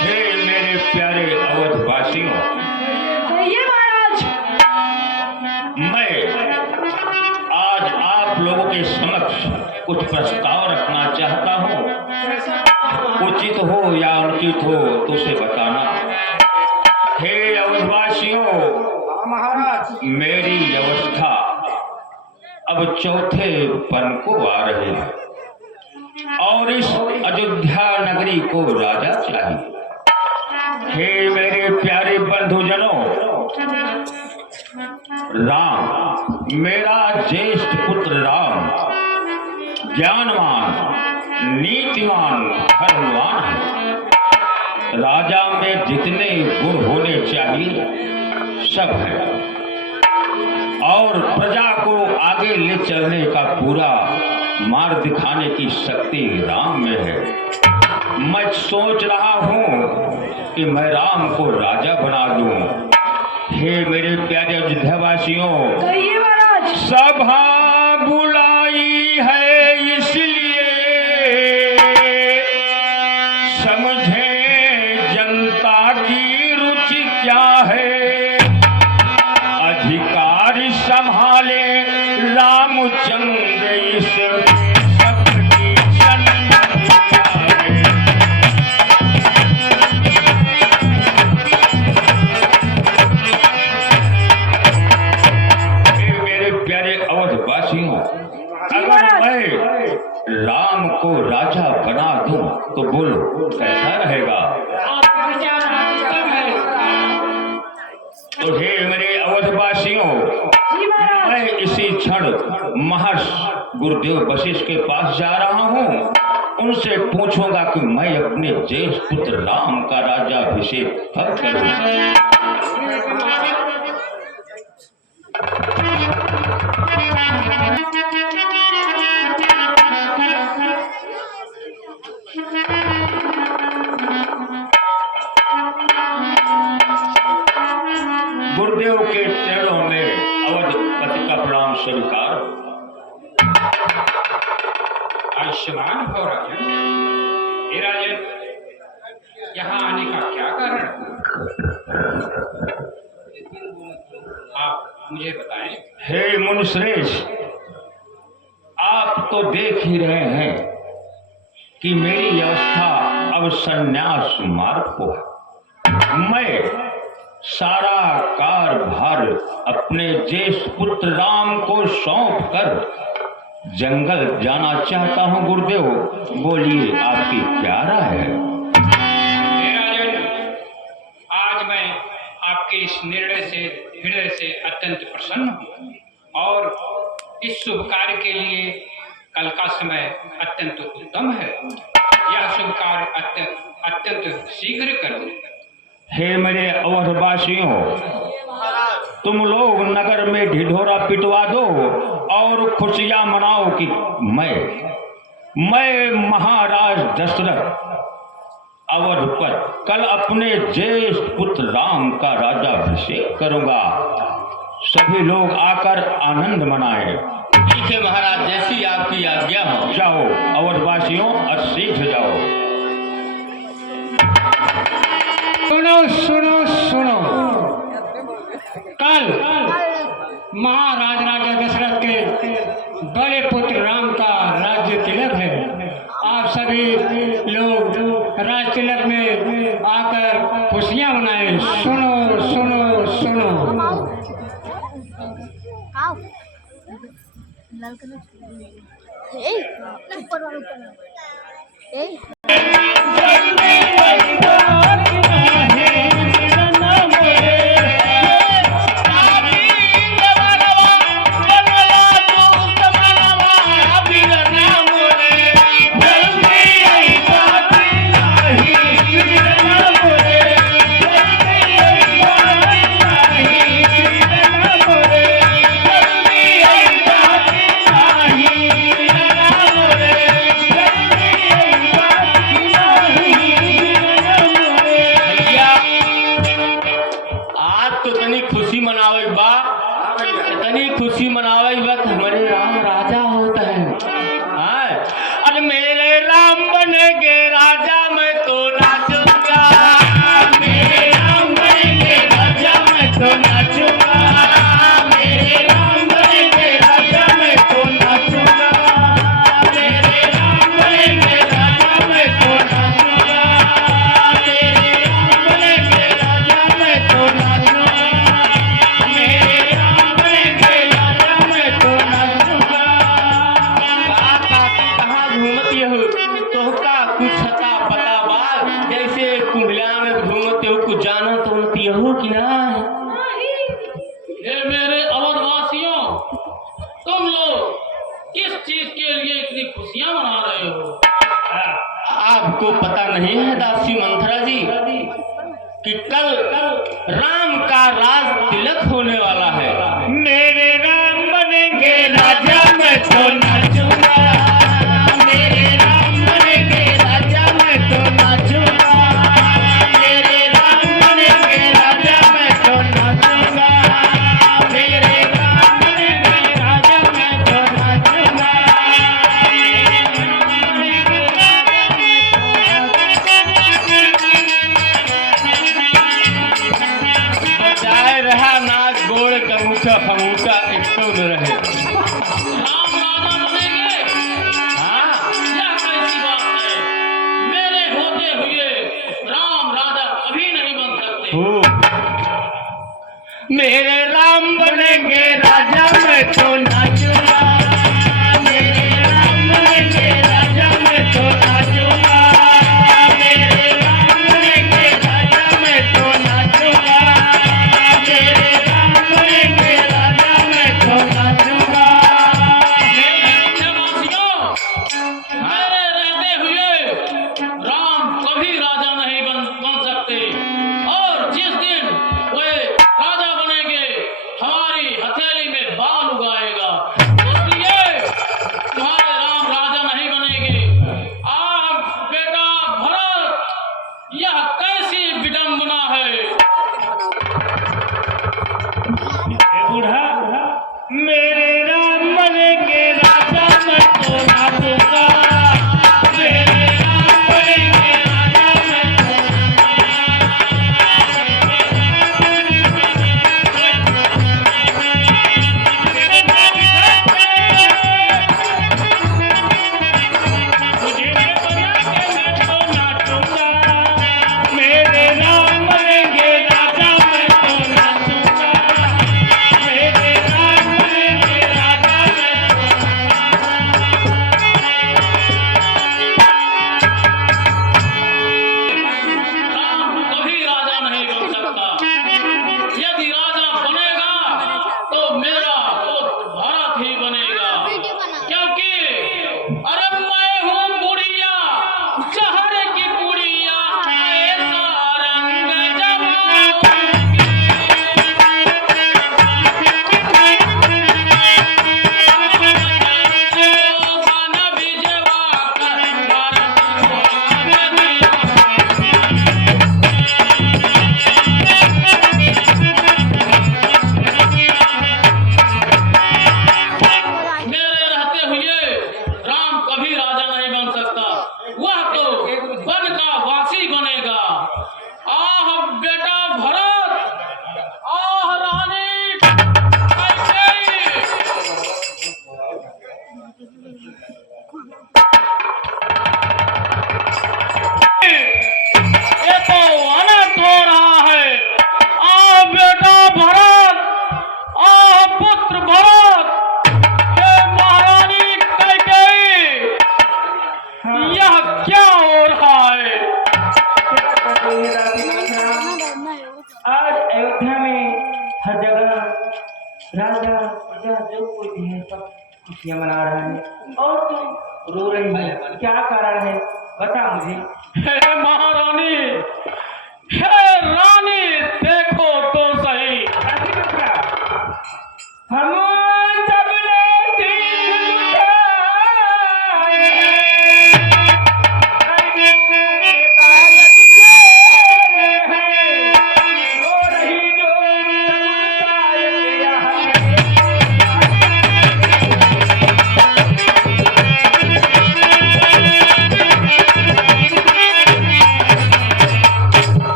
हे मेरे प्यारे अवधवासियों, कहिए महाराज। मैं आज आप लोगों के समक्ष कुछ प्रस्ताव रखना चाहता हूँ। उचित हो या अनुचित हो तो उसे बताना। हे अवधवासियों, महाराज, मेरी व्यवस्था अब चौथे पन को आ रही है और इस अयोध्या नगरी को राजा चाहिए। हे मेरे प्यारे बंधुजनों, राम, मेरा ज्येष्ठ पुत्र राम ज्ञानवान, नीतिवान, धर्मवान है। राजा में जितने गुण होने चाहिए सब है और प्रजा को आगे ले चलने का पूरा मार्ग दिखाने की शक्ति राम में है। मैं सोच रहा हूँ कि मैं राम को राजा बना दूं। हे मेरे प्यारे अयोध्यावासियों, कहिए महाराज। सभा बुलाई है इसलिए समझे जनता की रुचि क्या है। अधिकारी संभाले रामचंद्र इस सबकी सन्मति क्या है। मेरे प्यारे अवधवासियों, अगर मैं राम को राजा बना दूं तो बोलो कैसा रहेगा? तो हे मेरे अवधवासियों, मैं इसी क्षण महर्षि गुरुदेव वशिष्ठ के पास जा रहा हूँ। उनसे पूछूंगा कि मैं अपने ज्येष्ठ पुत्र राम का राज्याभिषेक कब करूँ। गुरुदेव के चरणों में अवधपति का प्रणाम स्वीकार। आयुष्मान हो राजन। हे राजन, यहाँ आने का क्या कारण? आप मुझे बताएं। हे मुनिश्रेष्ठ, आप तो देख ही रहे हैं कि मेरी व्यवस्था अब संन्यास मार्ग को है। मैं सारा कारभार अपने ज्येष्ठ पुत्र राम को सौंप कर जंगल जाना चाहता हूँ। गुरुदेव, बोलिए आपकी क्या राय है? हे राजन, आज मैं आपके इस निर्णय से हृदय से अत्यंत प्रसन्न हूँ और इस शुभ कार्य के लिए कल का समय अत्यंत उत्तम है। यह शुभ कार्य अत्यंत शीघ्र करो। हे मेरे अवधवासियों, तुम लोग नगर में ढिढोरा पिटवा दो और खुशियां मनाओ कि मैं महाराज दशरथ अवधपत कल अपने ज्येष्ठ पुत्र राम का राज्याभिषेक करूंगा। सभी लोग आकर आनंद मनाएं। ठीक है महाराज, जैसी आपकी आज्ञा हो। जाओ अवधवासियों, शीघ्र जाओ। सुनो सुनो सुनो, कल महाराज राजा दशरथ के बड़े पुत्र राम का राज्य तिलक है। आप सभी लोग राज तिलक में आकर खुशियां मनाएं। सुनो सुनो सुनो। चीज के लिए इतनी खुशियां मना रहे हो? आपको पता नहीं है दासी मंथरा जी कि कल राम का राज तिलक होने वाला है। मेरे राम बनेंगे राजा मैं तो नाचूंगा, मेरे राम बनेंगे राजा मैं तो नाचूंगा, मेरे राम बनेंगे राजा मैं तो नाचूंगा, मेरे राम बनेंगे राजा मैं तो नाचूंगा। चाहे रहा नाच गोड़ कबूका फमूका एक तो न रहे। राम राजा बनेंगे? हाँ, यह कैसी बात है? मेरे होते हुए राम राजा कभी नहीं बन सकते। हो मेरे राम बनेंगे राजा मैं तो नाचूंगा, मेरे राम बनेंगे राजा मैं तो नाचूंगा, मेरे राम बनेंगे राजा मैं तो नाचूंगा, मेरे राम बनेंगे राजा मैं तो नाचूंगा। राज्यवासियों, मेरे रहते हुए राम कभी राजा नहीं बन सकते, और जिस दिन वे राजा बनेंगे हमारी हथेली में बाल उगाएगा, इसलिए तुम्हारे राम राजा नहीं बनेंगे। आप बेटा भरत, यह कैसी विडंबना है? बूढ़ा मेरे राम बनेंगे राजा मैं तो नाचूंगा, मेरे राम बनेंगे राजा मैं तो नाचूंगा, मेरे राम बनेंगे राजा मैं तो नाचूंगा, मेरे राम बनेंगे राजा मैं राम कभी राजा नहीं बन सकता। यदि राजा बनेगा तो मेरा पुत्र भरत ही बनेगा, क्योंकि अरे मैं हूँ बुढ़िया शहर की बुढ़िया, ऐसा रंग जवान भिजवा कर मेरे रहते हुए राम कभी राजा नहीं बन सकता। वह तो वन का वासी बनेगा। आह बेटा भरत, आह रानी कैकेयी। ये तो अनर्थ हो रहा है। आह बेटा भरत, आह पुत्र भरत, हे महारानी कैकेयी, यह क्या हो रहा है? आज अयोध्या में हर जगह राजा प्रजा जो कोई भी है सब खुशियाँ मना रहा है, और तुम रो रही है, क्या कारण है बता मुझे। हे महारानी, हे रानी, देखो तो सही। हम सबने दिल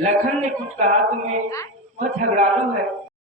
लखन ने कुछ कहा तुम्हें, वह झगड़ालू है।